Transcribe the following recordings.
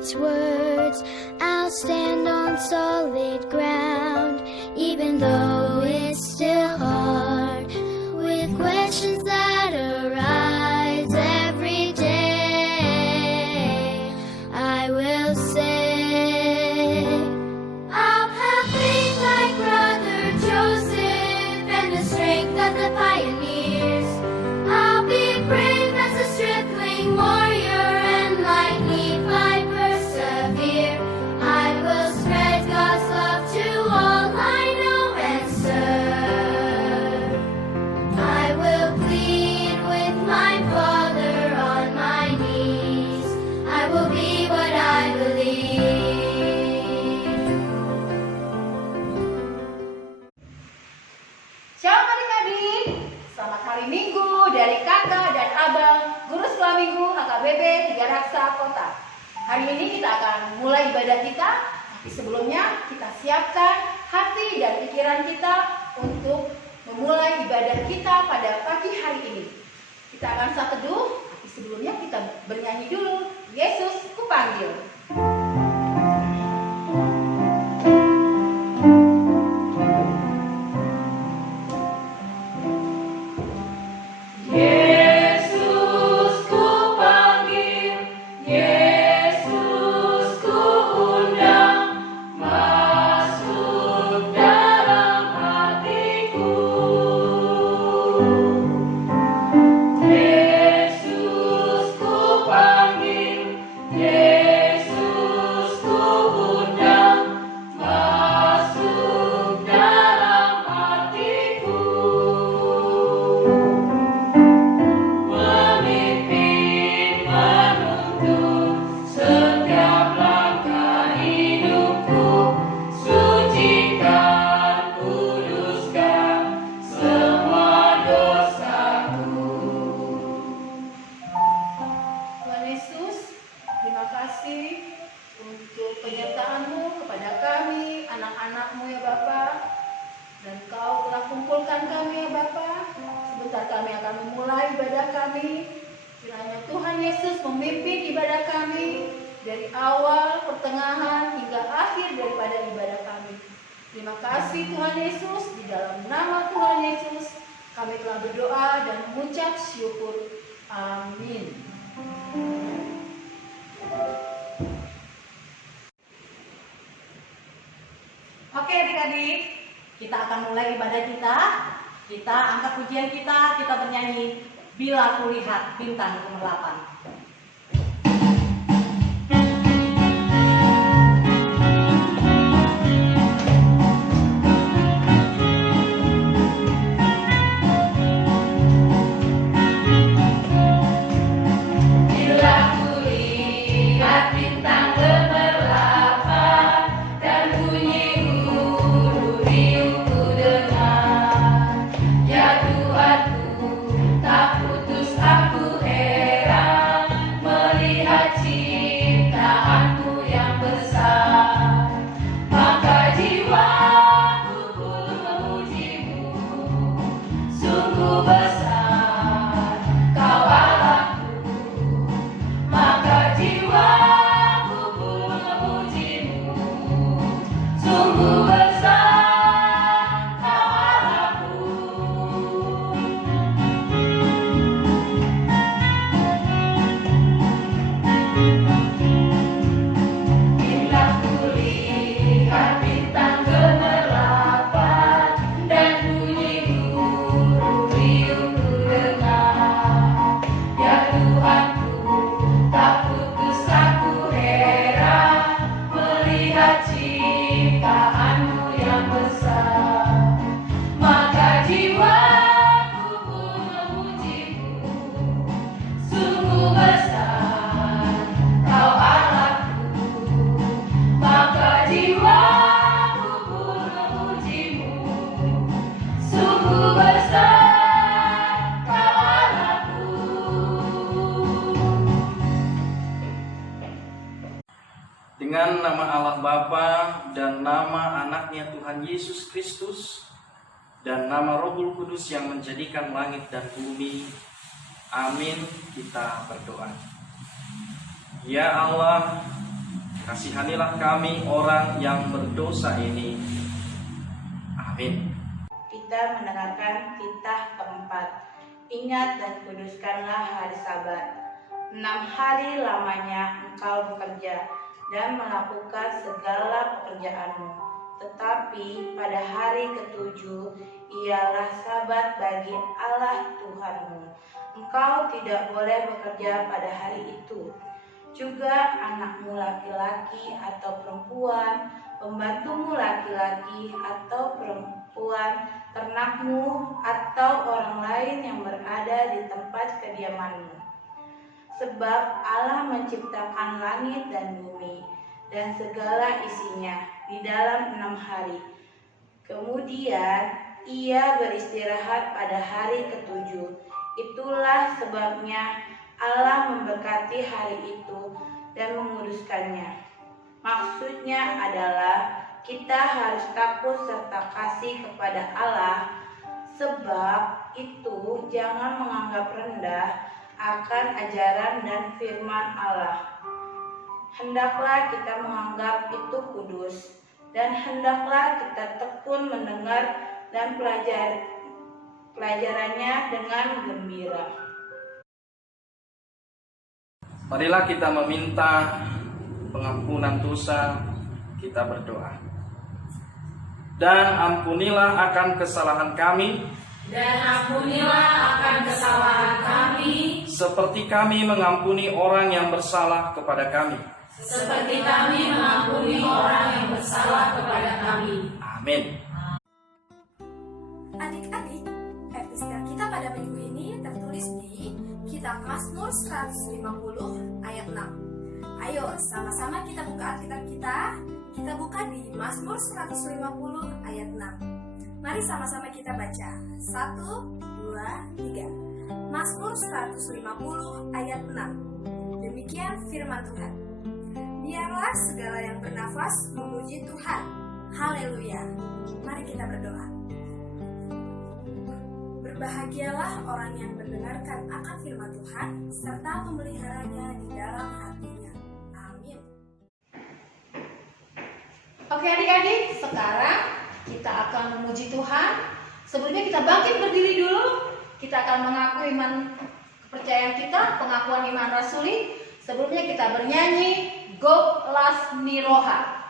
its words. I'll stand on solid ground, even though it's still hard, with questions that arise every day. I will say, I'll have faith like Brother Joseph and the strength of the pioneers. I'll be brave as a stripling warrior, and like Nephi persevere. I will spread God's love to all I know and serve. I will plead with my Father on my knees. I will be what I believe. Shalom adik-adik, selamat hari Minggu dari kakak dan abang Guru Sekolah Minggu HKBP 3 Raksa Kota. Hari ini kita akan mulai ibadah kita, tapi sebelumnya kita siapkan hati dan pikiran kita untuk memulai ibadah kita pada pagi hari ini. Kita akan saat teduh, tapi sebelumnya kita bernyanyi dulu, Yesus Kupanggil. Yesus ku panggil, Yesus ku undang, masuk dalam hatiku. Yesus ku panggil, Yesus ku undang, masuk dalam hatiku. Memimpin, menuntun setiap langkah hidupku, sucikan, kuduskan semua dosaku. Tuhan Yesus, terima kasih untuk penyertaan-Mu kepada kami, anak-anak-Mu ya Bapa. Dan Kau telah kumpulkan kami ya Bapa. Sebentar kami akan memulai ibadah kami. Kiranya Tuhan Yesus memimpin ibadah kami dari awal, pertengahan, hingga akhir daripada ibadah kami. Terima kasih Tuhan Yesus, di dalam nama Tuhan Yesus kami telah berdoa dan mengucap syukur. Amin. Oke adik-adik, kita akan mulai ibadah kita. Kita angkat pujian kita bernyanyi Bila Kulihat Bintang Gemerlapan. Bila kulihat bintang gemerlapan dan bunyi guru riuh ku dengar, ya Tuhanku, tak putus aku heran melihat ciptaanmu yang besar. Maka jiwaku pun memujimu, sungguh besar Kau Allahku. Maka jiwaku pun memujimu, sungguh besar Kau Allahku. Bila kulihat bintang gemerlapan dan bunyi guru riuh ku dengar, ya Tuhanku, tak putus aku heran melihat ciptaanmu yang besar. Maka jiwaku pun memujimu, sungguh besar Kau Allahku. Maka jiwaku pun memujimu, sungguh besar Kau Allahku. Dengan nama Allah Bapa dan nama anaknya Tuhan Yesus Kristus dan nama Rohul Kudus yang menjadikan langit dan bumi. Amin. Kita berdoa. Ya Allah, Kasihanilah kami orang yang berdosa ini. Amin. Kita mendengarkan titah keempat. Ingat dan kuduskanlah hari Sabat. 6 hari lamanya engkau bekerja dan melakukan segala pekerjaanmu. Tetapi pada hari ketujuh ialah Sabat bagi Allah Tuhanmu. Engkau tidak boleh bekerja pada hari itu. Juga anakmu laki-laki atau perempuan, pembantumu laki-laki atau perempuan, ternakmu atau orang lain yang berada di tempat kediamanmu. Sebab Allah menciptakan langit dan bumi dan segala isinya di dalam 6 hari. Kemudian Ia beristirahat pada hari ketujuh. Itulah sebabnya Allah memberkati hari itu dan menguduskannya. Maksudnya adalah kita harus takut serta kasih kepada Allah. Sebab itu jangan menganggap rendah akan ajaran dan firman Allah. Hendaklah kita menganggap itu kudus, dan hendaklah kita tekun mendengar dan pelajarannya dengan gembira. Marilah kita meminta pengampunan dosa, kita berdoa. Dan ampunilah akan kesalahan kami, seperti kami mengampuni orang yang bersalah kepada kami. Amin. Adik-adik, episode kita pada minggu ini tertulis di Kitab Mazmur 150 ayat 6. Ayo sama-sama kita buka Alkitab kita. Kita buka di Mazmur 150 ayat 6. Mari sama-sama kita baca. 1, 2, 3. Mazmur 150 ayat 6. Demikian firman Tuhan. Biarlah segala yang bernafas memuji Tuhan. Haleluya. Mari kita berdoa. Berbahagialah orang yang mendengarkan akan firman Tuhan serta memeliharanya di dalam hatinya. Amin. Oke adik-adik, sekarang kita akan memuji Tuhan. Sebelumnya kita bangkit berdiri dulu. Kita akan mengaku iman kepercayaan kita, pengakuan iman rasuli. Sebelumnya kita bernyanyi Gog Las Miroha.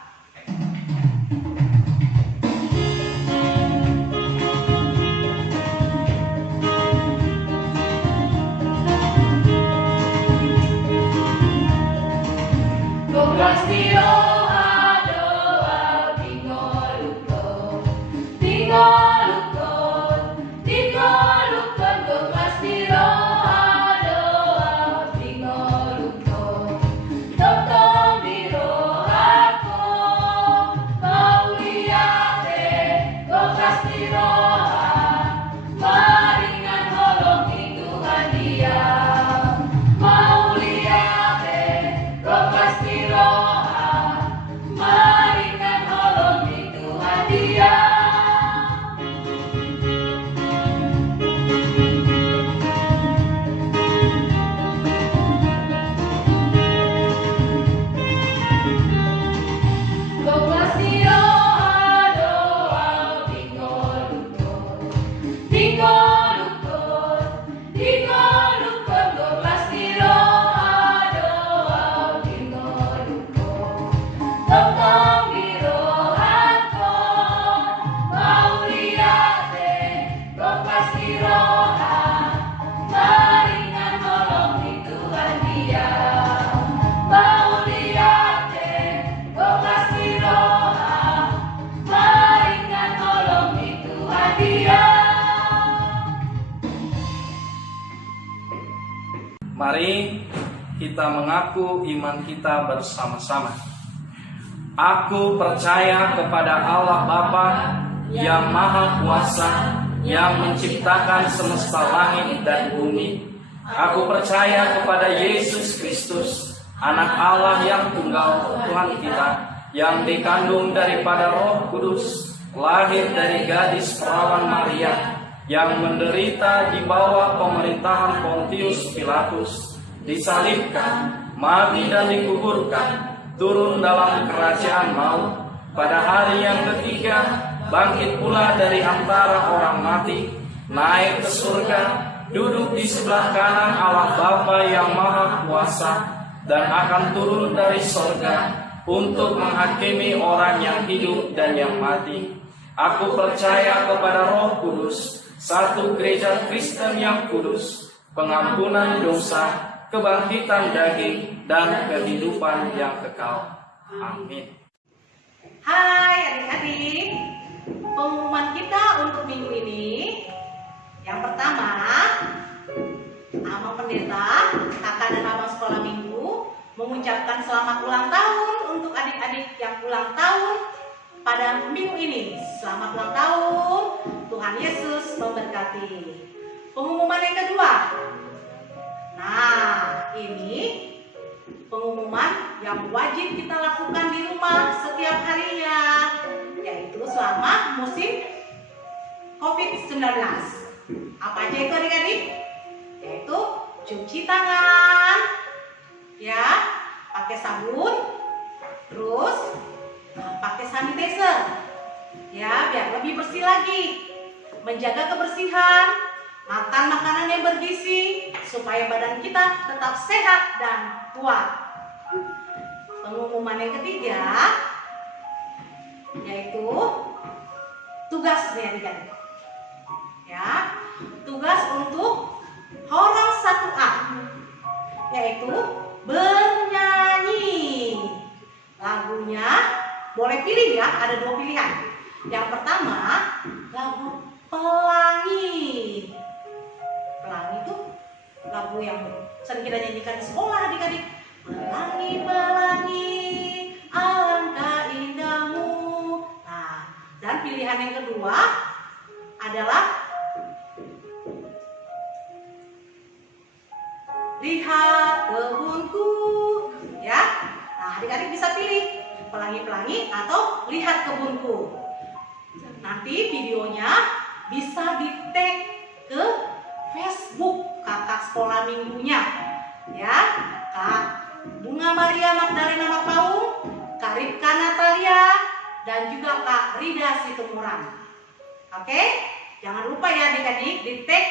Mari kita mengaku iman kita bersama-sama. Aku percaya kepada Allah Bapa yang Maha Kuasa, yang menciptakan semesta langit dan bumi. Aku percaya kepada Yesus Kristus, Anak Allah yang tunggal, Tuhan kita, yang dikandung daripada Roh Kudus, lahir dari gadis perawan Maria, yang menderita di bawah pemerintahan Pontius Pilatus, disalibkan, mati dan dikuburkan, turun dalam kerajaan maut. Pada hari yang ketiga, bangkit pula dari antara orang mati, naik ke surga, duduk di sebelah kanan Allah Bapa yang Maha Kuasa, dan akan turun dari surga untuk menghakimi orang yang hidup dan yang mati. Aku percaya kepada Roh Kudus, satu gereja Kristen yang kudus, pengampunan dosa, kebangkitan daging, dan kehidupan yang kekal. Amin. Hai adik-adik, pengumuman kita untuk minggu ini. Yang pertama, Abang Pendeta, kakak dan abang sekolah minggu mengucapkan selamat ulang tahun untuk adik-adik yang ulang tahun pada minggu ini. Selamat ulang tahun, Tuhan Yesus memberkati. Pengumuman yang kedua, nah ini pengumuman yang wajib kita lakukan di rumah setiap harinya, yaitu selama musim COVID-19. Apa aja itu adik-adik? Yaitu cuci tangan, ya, pakai sabun, terus pakai sanitizer, ya, biar lebih bersih lagi. Menjaga kebersihan, makan makanan yang bergizi supaya badan kita tetap sehat dan kuat. Pengumuman yang ketiga yaitu tugas nih adik-adik. Ya, tugas untuk Horong 1A yaitu bernyanyi. Lagunya boleh pilih ya, ada 2 pilihan. Yang pertama, lagu Pelangi. Pelangi itu lagu yang sering kita nyanyikan di sekolah adik-adik. Pelangi, pelangi, alangkah indahmu. Nah, dan pilihan yang kedua adalah lihat kebunku, ya. Nah, adik-adik bisa pilih pelangi-pelangi atau lihat kebunku. Nanti videonya bisa di-tag ke Facebook kakak sekolah minggunya, ya. Kak Bunga Maria Magdalena Mapaung, Kak Ripka Natalia, dan juga Kak Rida Situmorang. Oke, jangan lupa ya adik-adik di-tag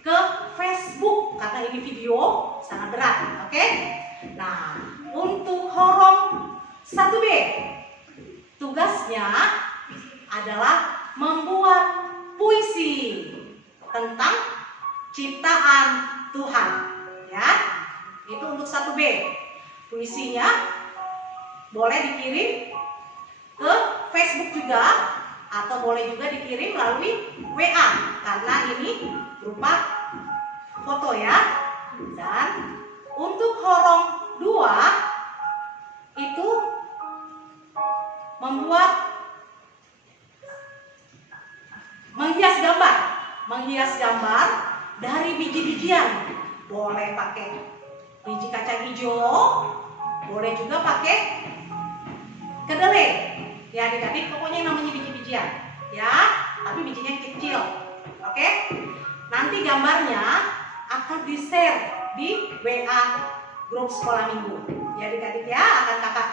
ke Facebook karena ini video sangat berat. Oke, nah untuk Horong 1B tugasnya adalah membuat puisi tentang ciptaan Tuhan, ya. Itu untuk 1B. Puisinya boleh dikirim ke Facebook juga atau boleh juga dikirim melalui WA karena ini berupa foto ya. Dan untuk Horong 2 itu membuat menghias gambar dari biji-bijian. Boleh pakai biji kacang hijau, boleh juga pakai kedelai. Ya adik-adik, pokoknya namanya biji-bijian, ya, tapi bijinya kecil. Oke? Nanti gambarnya akan di-share di WA grup sekolah minggu. Ya adik-adik ya, akan kakak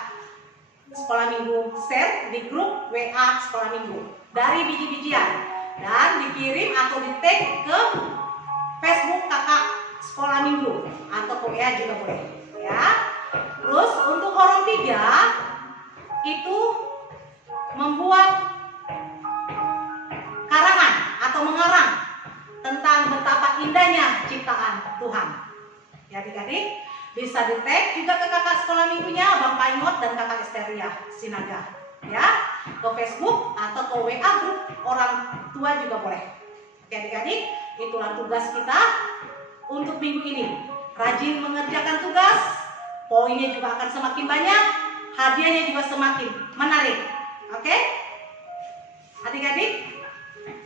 sekolah minggu share di grup WA sekolah minggu dari biji-bijian. Dan dikirim atau di-tag ke Facebook kakak sekolah minggu atau ke WA juga boleh, ya. Terus untuk Horong 3 itu membuat karangan atau mengarang tentang betapa indahnya ciptaan Tuhan. Ya adik-adik, bisa di-tag juga ke kakak sekolah minggunya Bang Paimot dan kakak Esteria Sinaga, ya, ke Facebook atau ke WA grup orang tua juga boleh. Oke adik-adik, itulah tugas kita untuk minggu ini. Rajin mengerjakan tugas, poinnya juga akan semakin banyak, hadiahnya juga semakin menarik. Oke? Adik-adik,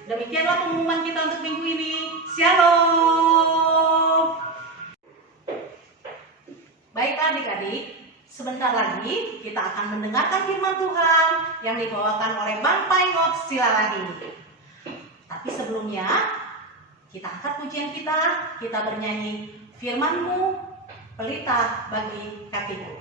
demikianlah pengumuman kita untuk minggu ini. Shalom. Baiklah adik-adik, sebentar lagi kita akan mendengarkan firman Tuhan yang dibawakan oleh Bang Paimot Silalahi. Tapi sebelumnya, kita angkat pujian kita bernyanyi, firman-Mu pelita bagi kakiku.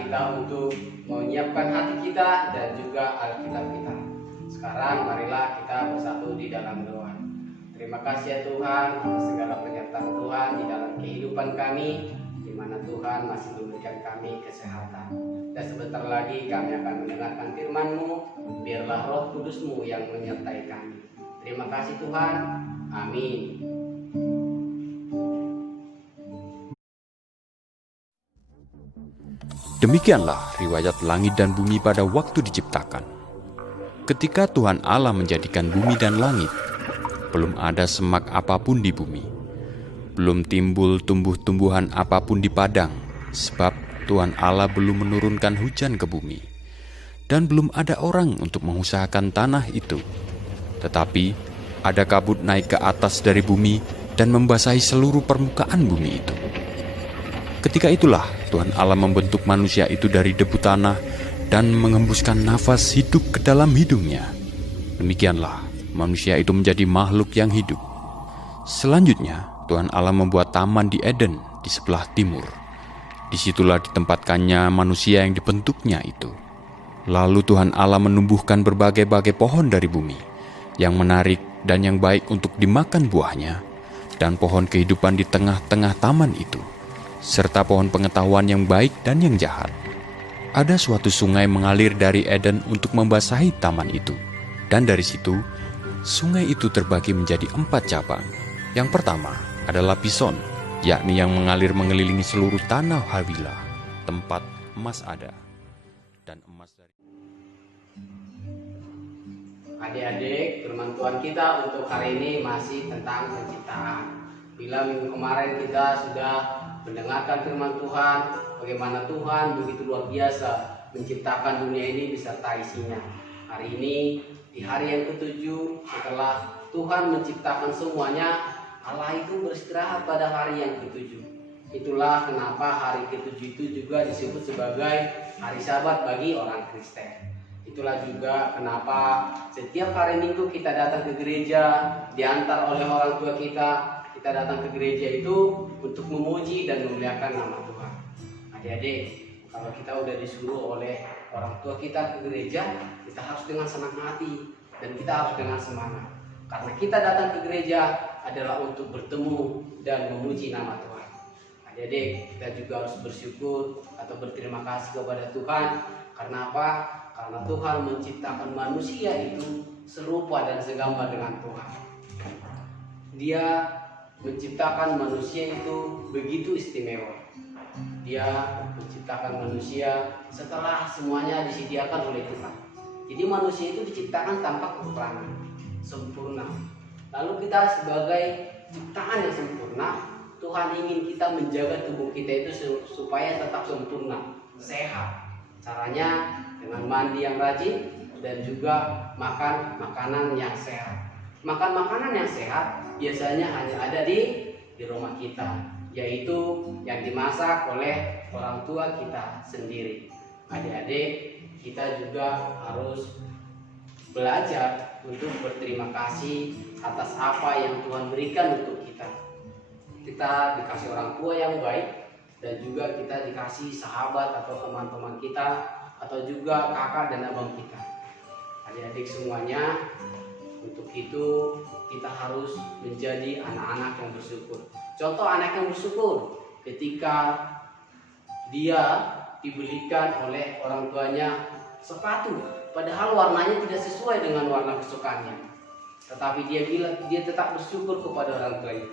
kita untuk menyiapkan hati kita dan juga Alkitab kita. Sekarang marilah kita bersatu di dalam doa. Terima kasih ya Tuhan atas segala penyertaan Tuhan di dalam kehidupan kami, di mana Tuhan masih memberikan kami kesehatan. Dan sebentar lagi kami akan mendengarkan firman-Mu, biarlah Roh Kudus-Mu yang menyertai kami. Terima kasih Tuhan, amin. Demikianlah riwayat langit dan bumi pada waktu diciptakan. Ketika Tuhan Allah menjadikan bumi dan langit, belum ada semak apapun di bumi. Belum timbul tumbuh-tumbuhan apapun di padang, sebab Tuhan Allah belum menurunkan hujan ke bumi. Dan belum ada orang untuk mengusahakan tanah itu. Tetapi ada kabut naik ke atas dari bumi dan membasahi seluruh permukaan bumi itu. Ketika itulah Tuhan Allah membentuk manusia itu dari debu tanah dan mengembuskan nafas hidup ke dalam hidungnya. Demikianlah manusia itu menjadi makhluk yang hidup. Selanjutnya Tuhan Allah membuat taman di Eden di sebelah timur. Disitulah ditempatkannya manusia yang dibentuknya itu. Lalu Tuhan Allah menumbuhkan berbagai-bagai pohon dari bumi, yang menarik dan yang baik untuk dimakan buahnya, dan pohon kehidupan di tengah-tengah taman itu, serta pohon pengetahuan yang baik dan yang jahat. Ada suatu sungai mengalir dari Eden untuk membasahi taman itu, dan dari situ, sungai itu terbagi menjadi 4 cabang. Yang pertama adalah Pison, yakni yang mengalir mengelilingi seluruh tanah Hawila, tempat emas ada, dan emas dari... Adik-adik, firman Tuhan kita untuk hari ini masih tentang penciptaan. Bila minggu kemarin kita sudah mendengarkan firman Tuhan, bagaimana Tuhan begitu luar biasa menciptakan dunia ini beserta isinya. Hari ini, di hari yang ke-7, setelah Tuhan menciptakan semuanya, Allah itu beristirahat pada hari yang ke-7. Itulah kenapa hari ke-7 itu juga disebut sebagai hari Sabat bagi orang Kristen. Itulah juga kenapa setiap hari Minggu kita datang ke gereja, diantar oleh orang tua kita datang ke gereja itu untuk memuji dan memuliakan nama Tuhan. Adik-adik, kalau kita udah disuruh oleh orang tua kita ke gereja, kita harus dengan senang hati dan kita harus dengan semangat. Karena kita datang ke gereja adalah untuk bertemu dan memuji nama Tuhan. Adik-adik, kita juga harus bersyukur atau berterima kasih kepada Tuhan. Karena apa? Karena Tuhan menciptakan manusia itu serupa dan segambar dengan Tuhan. Dia menciptakan manusia itu begitu istimewa. Dia menciptakan manusia setelah semuanya disediakan oleh Tuhan. Jadi manusia itu diciptakan tanpa kekurangan, sempurna. Lalu kita sebagai ciptaan yang sempurna, Tuhan ingin kita menjaga tubuh kita itu supaya tetap sempurna, sehat. Caranya dengan mandi yang rajin dan juga makan makanan yang sehat. Makan makanan yang sehat biasanya hanya ada di rumah kita, yaitu yang dimasak oleh orang tua kita sendiri. Adik-adik, kita juga harus belajar untuk berterima kasih atas apa yang Tuhan berikan untuk kita. Kita dikasih orang tua yang baik dan juga kita dikasih sahabat atau teman-teman kita atau juga kakak dan abang kita. Adik-adik semuanya, untuk itu kita harus menjadi anak-anak yang bersyukur. Contoh anak yang bersyukur ketika dia dibelikan oleh orang tuanya sepatu, padahal warnanya tidak sesuai dengan warna kesukaannya. Tetapi dia tetap bersyukur kepada orang tuanya.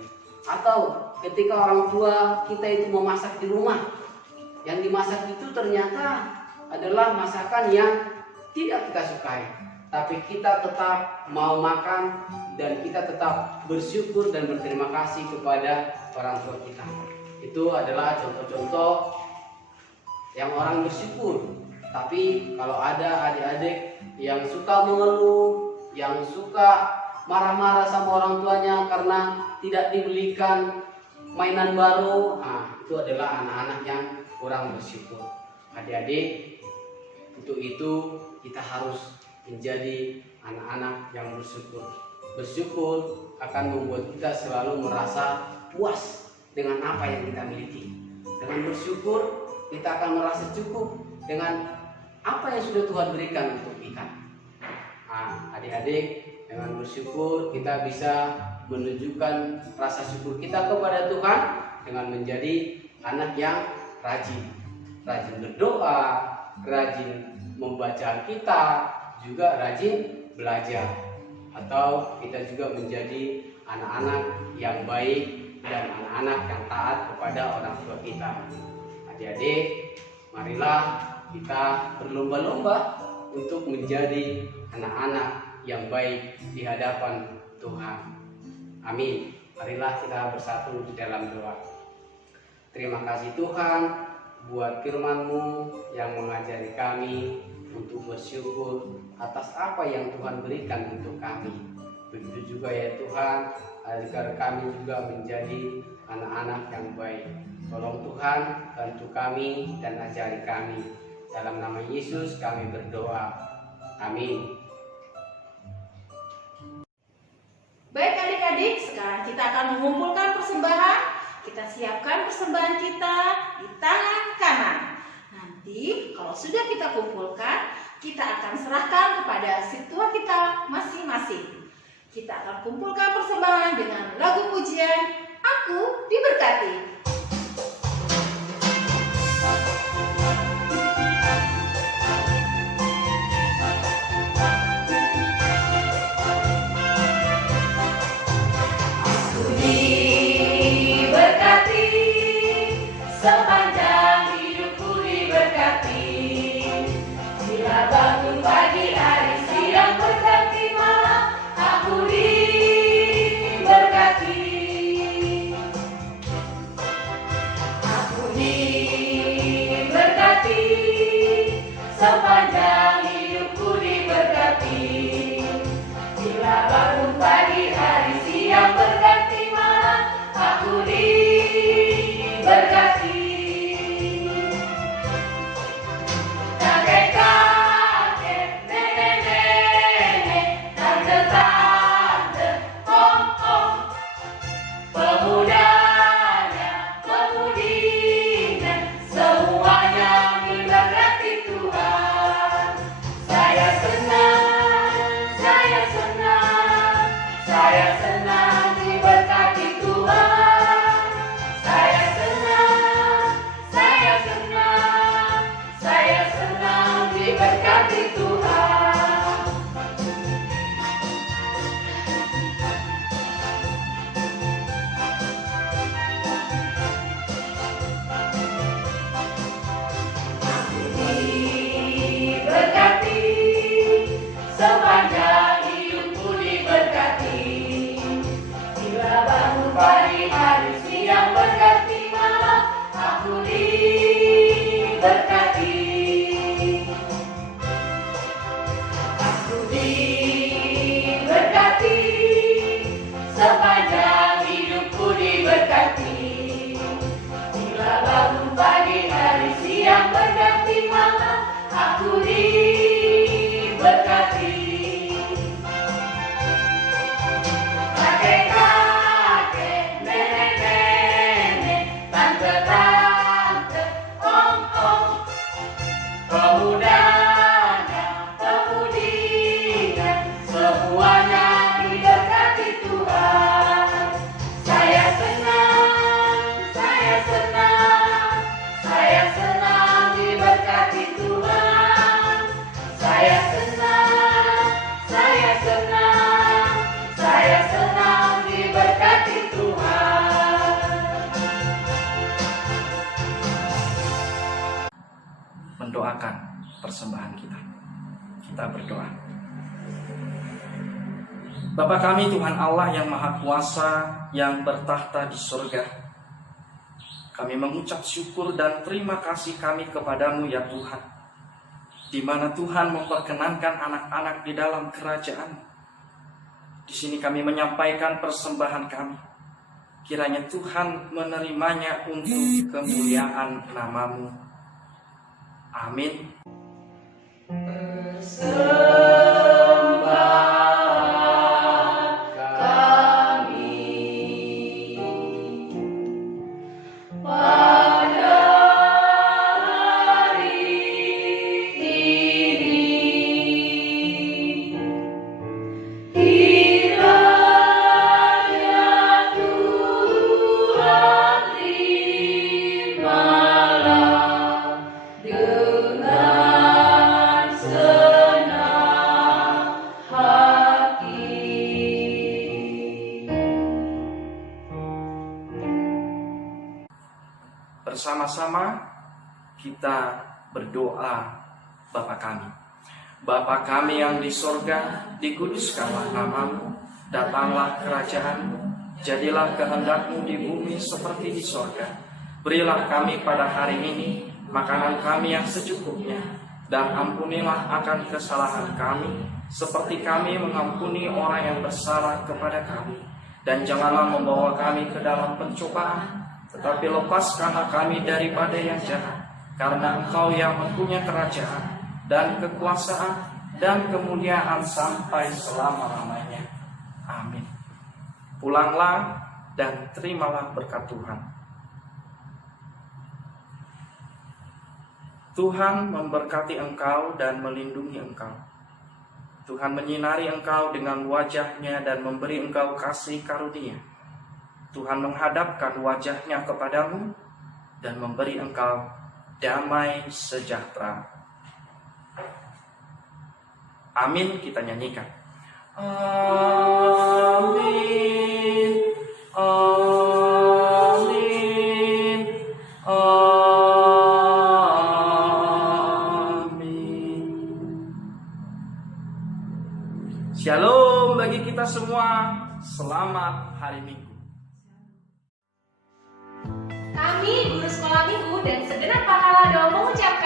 Atau ketika orang tua kita itu memasak di rumah, yang dimasak itu ternyata adalah masakan yang tidak kita sukai, tapi kita tetap mau makan dan kita tetap bersyukur dan berterima kasih kepada orang tua kita. Itu adalah contoh-contoh yang orang bersyukur. Tapi kalau ada adik-adik yang suka mengeluh, yang suka marah-marah sama orang tuanya karena tidak dibelikan mainan baru, itu adalah anak-anak yang kurang bersyukur. Adik-adik, untuk itu kita harus menjadi anak-anak yang bersyukur. Bersyukur akan membuat kita selalu merasa puas dengan apa yang kita miliki. Dengan bersyukur kita akan merasa cukup dengan apa yang sudah Tuhan berikan untuk kita. Nah, adik-adik, dengan bersyukur kita bisa menunjukkan rasa syukur kita kepada Tuhan dengan menjadi anak yang rajin berdoa, rajin membaca Alkitab, juga rajin belajar. Atau kita juga menjadi anak-anak yang baik dan anak-anak yang taat kepada orang tua kita. Adik-adik, marilah kita berlomba-lomba untuk menjadi anak-anak yang baik di hadapan Tuhan. Amin. Marilah kita bersatu di dalam doa. Terima kasih Tuhan buat firman-Mu yang mengajari kami untuk bersyukur atas apa yang Tuhan berikan untuk kami. Begitu juga ya Tuhan, agar kami juga menjadi anak-anak yang baik. Tolong Tuhan, bantu kami dan ajari kami. Dalam nama Yesus kami berdoa. Amin. Baik adik-adik, sekarang kita akan mengumpulkan persembahan. Kita siapkan persembahan kita di tangan kanan. Nanti kalau sudah kita kumpulkan, kita akan serahkan kepada si tua kita masing-masing. Kita akan kumpulkan persembahan dengan lagu pujian Aku Diberkati. Sepanjang hidupku diberkati. Bila bangun pagi hari, siang berganti malam, aku diberkati. Aku diberkati. Sepanjang hidupku diberkati. Bila bangun pagi hari, siang berganti malam, aku diberkati. Sepanjang hidupku diberkati. Bila bangun pagi hari, siang berganti malam, aku diberkati. Aku diberkati. Sepanjang hidupku diberkati. Bila bangun pagi hari, siang berganti malam, aku diberkati. Kakek-kakek, nenek-nenek, tante-tante, om-om, pemudanya, pemudinya, semuanya diberkati Tuhan. Saya senang, saya senang, saya senang diberkati Tuhan. Saya senang, saya senang, saya senang diberkati Tuhan. Mendoakan persembahan kita. Kita berdoa. Bapa kami Tuhan Allah yang Maha Kuasa, yang bertahta di surga, kami mengucap syukur dan terima kasih kami kepadamu ya Tuhan, di mana Tuhan memperkenankan anak-anak di dalam kerajaan. Di sini kami menyampaikan persembahan kami. Kiranya Tuhan menerimanya untuk kemuliaan nama-Mu. Amin. Pada Bersama-sama kita berdoa. Bapa kami, Bapa kami yang di sorga, dikuduskanlah nama-Mu, datanglah kerajaan-Mu, jadilah kehendak-Mu di bumi seperti di sorga. Berilah kami pada hari ini makanan kami yang secukupnya, dan ampunilah akan kesalahan kami, seperti kami mengampuni orang yang bersalah kepada kami. Dan janganlah membawa kami ke dalam pencobaan, tetapi lepaskanlah kami daripada yang jahat. Karena Engkau yang mempunyai kerajaan, dan kekuasaan, dan kemuliaan sampai selama-lamanya. Amin. Pulanglah dan terimalah berkat Tuhan. Tuhan memberkati engkau dan melindungi engkau. Tuhan menyinari engkau dengan wajah-Nya dan memberi engkau kasih karunia. Tuhan menghadapkan wajah-Nya kepadamu dan memberi engkau damai sejahtera. Amin, kita nyanyikan. Amin, amin, amin. Shalom bagi kita semua. Selamat hari Minggu. Kami, guru sekolah minggu dan segenap pahala doa mengucapkan